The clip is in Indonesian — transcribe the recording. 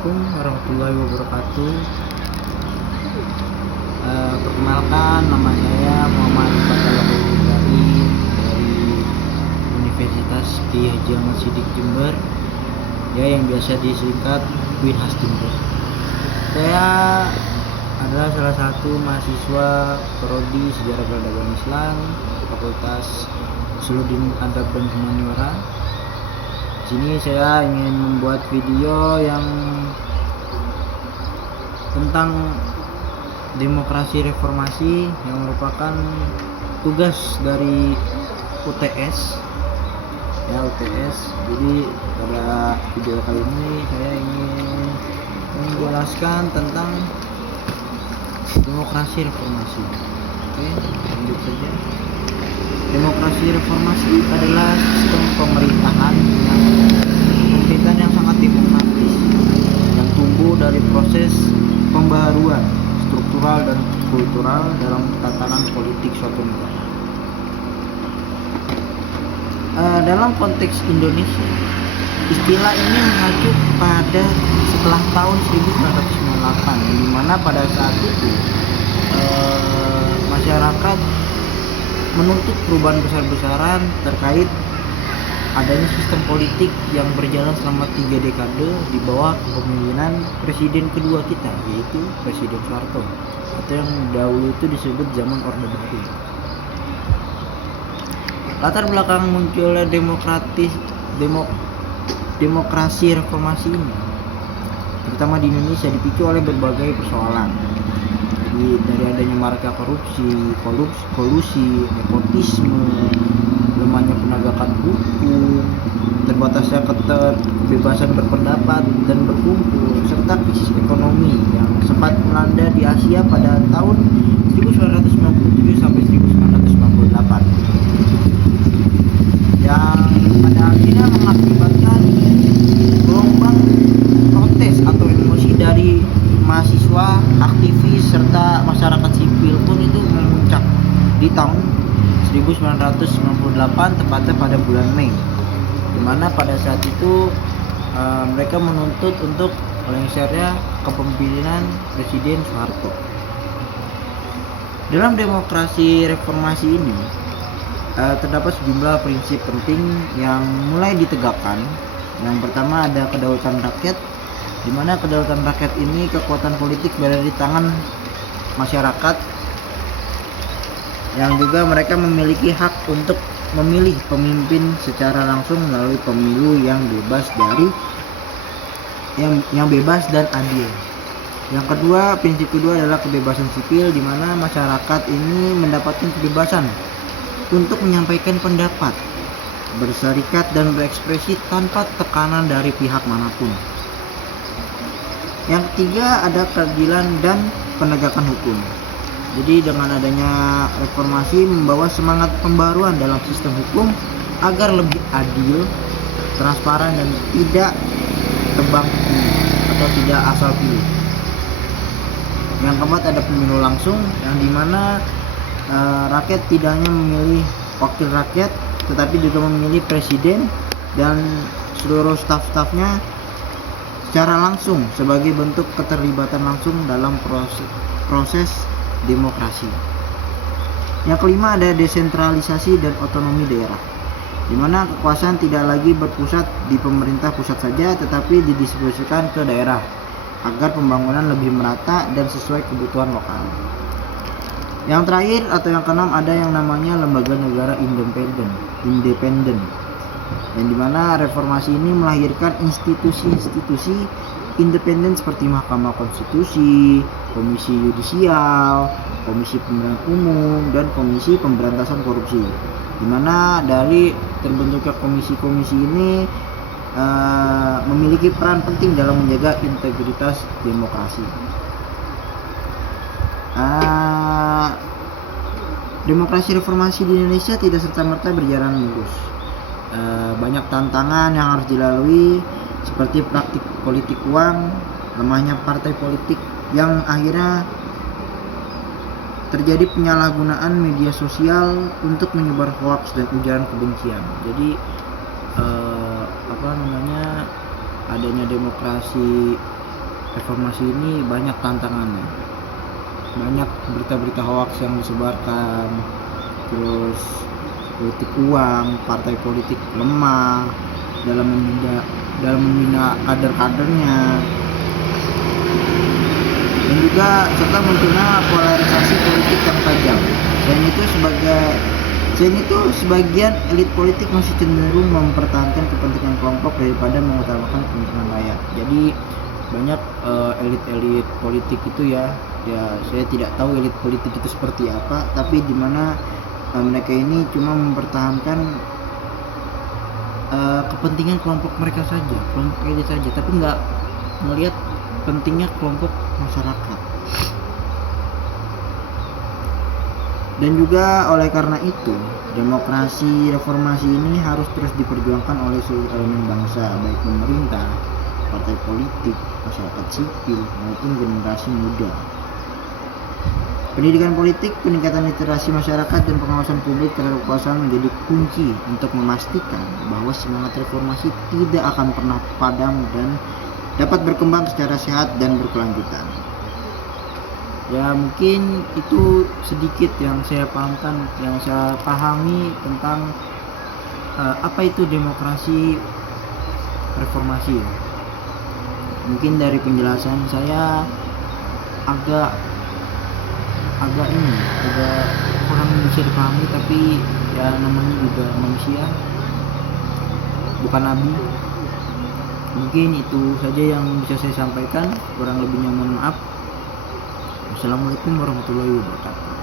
Assalamualaikum warahmatullahi wabarakatuh. Perkenalkan, nama saya Muhammad Fatal dari Universitas Kiai Haji Ahmad Siddiq Jember, ya yang biasa disingkat Winhas Jember. Saya adalah salah satu mahasiswa Prodi Sejarah Peradaban Islam Fakultas Usuluddin Adab dan Humaniora. Di sini saya ingin membuat video yang tentang demokrasi reformasi yang merupakan tugas dari UTS. Jadi pada video kali ini saya ingin menjelaskan tentang demokrasi reformasi. Oke, lanjut saja. Demokrasi reformasi adalah sistem pemerintahan yang sangat demokratis, yang tumbuh dari proses pembaharuan struktural dan kultural dalam tatanan politik suatu negara. Dalam konteks Indonesia, istilah ini mengacu pada setelah tahun 1998, di mana pada saat itu masyarakat menuntut perubahan besar-besaran terkait adanya sistem politik yang berjalan selama 3 dekade di bawah kepemimpinan presiden kedua kita, yaitu Presiden Soeharto, atau yang dahulu itu disebut zaman Orde Baru. Latar belakang munculnya demokrasi reformasi ini, terutama di Indonesia, dipicu oleh berbagai persoalan. Jadi dari adanya maraknya kolusi, nepotisme, lemahnya penegakan hukum, terbatasnya kebebasan berpendapat dan berkumpul, serta krisis ekonomi yang sempat melanda di Asia pada tahun 1997 sampai 1998, yang pada akhirnya mengakibatkan gelombang protes atau emosi dari mahasiswa, aktivis, serta masyarakat sipil pun itu memuncak di tahun 1998, tepatnya pada bulan Mei, dimana pada saat itu mereka menuntut untuk lengsernya kepemimpinan Presiden Soeharto. Dalam demokrasi reformasi ini terdapat sejumlah prinsip penting yang mulai ditegakkan. Yang pertama ada kedaulatan rakyat, di mana kedaulatan rakyat ini kekuatan politik berada di tangan masyarakat, yang juga mereka memiliki hak untuk memilih pemimpin secara langsung melalui pemilu yang bebas dan adil. Yang kedua, prinsip kedua adalah kebebasan sipil, di mana masyarakat ini mendapatkan kebebasan untuk menyampaikan pendapat, berserikat dan berekspresi tanpa tekanan dari pihak manapun. Yang ketiga ada keadilan dan penegakan hukum. Jadi dengan adanya reformasi membawa semangat pembaruan dalam sistem hukum agar lebih adil, transparan, dan tidak tebang pilih atau tidak asal pilih. Yang keempat ada pemilu langsung, yang dimana rakyat tidak hanya memilih wakil rakyat, tetapi juga memilih presiden dan seluruh staf-stafnya secara langsung sebagai bentuk keterlibatan langsung dalam proses demokrasi. Yang kelima ada desentralisasi dan otonomi daerah, di mana kekuasaan tidak lagi berpusat di pemerintah pusat saja, tetapi didistribusikan ke daerah agar pembangunan lebih merata dan sesuai kebutuhan lokal. Yang terakhir atau yang keenam ada yang namanya lembaga negara independen, yang dimana reformasi ini melahirkan institusi-institusi independen seperti Mahkamah Konstitusi, Komisi Yudisial, Komisi Pemilihan Umum, dan Komisi Pemberantasan Korupsi. Dimana dari terbentuknya komisi-komisi ini memiliki peran penting dalam menjaga integritas demokrasi. Demokrasi reformasi di Indonesia tidak serta-merta berjalan mulus. Banyak tantangan yang harus dilalui, seperti praktik politik uang, lemahnya partai politik, yang akhirnya terjadi penyalahgunaan media sosial untuk menyebar hoaks dan ujaran kebencian. Jadi adanya demokrasi reformasi ini banyak tantangannya, banyak berita-berita hoax yang disebarkan, terus politik uang, partai politik lemah dalam membina kader-kadernya, dan juga serta munculnya polarisasi politik yang tajam. Selain itu sebagian elit politik masih cenderung mempertahankan kepentingan kelompok daripada mengutamakan kepentingan rakyat. Jadi banyak elit-elit politik itu ya saya tidak tahu elit politik itu seperti apa, tapi di mana mereka ini cuma mempertahankan kepentingan kelompok mereka saja, kelompok elit saja, tapi nggak melihat pentingnya kelompok masyarakat. Dan juga oleh karena itu, demokrasi reformasi ini harus terus diperjuangkan oleh seluruh elemen bangsa, baik pemerintah, partai politik, masyarakat sipil, maupun generasi muda. Pendidikan politik, peningkatan literasi masyarakat, dan pengawasan publik terhadap kekuasaan menjadi kunci untuk memastikan bahwa semangat reformasi tidak akan pernah padam dan dapat berkembang secara sehat dan berkelanjutan. Ya mungkin itu sedikit yang saya pahamkan, yang saya pahami tentang apa itu demokrasi reformasi ya. Mungkin dari penjelasan saya agak kurang bisa dipahami, tapi ya namanya juga manusia, bukan nabi. Mungkin itu saja yang bisa saya sampaikan, kurang lebihnya mohon maaf. Assalamualaikum warahmatullahi wabarakatuh.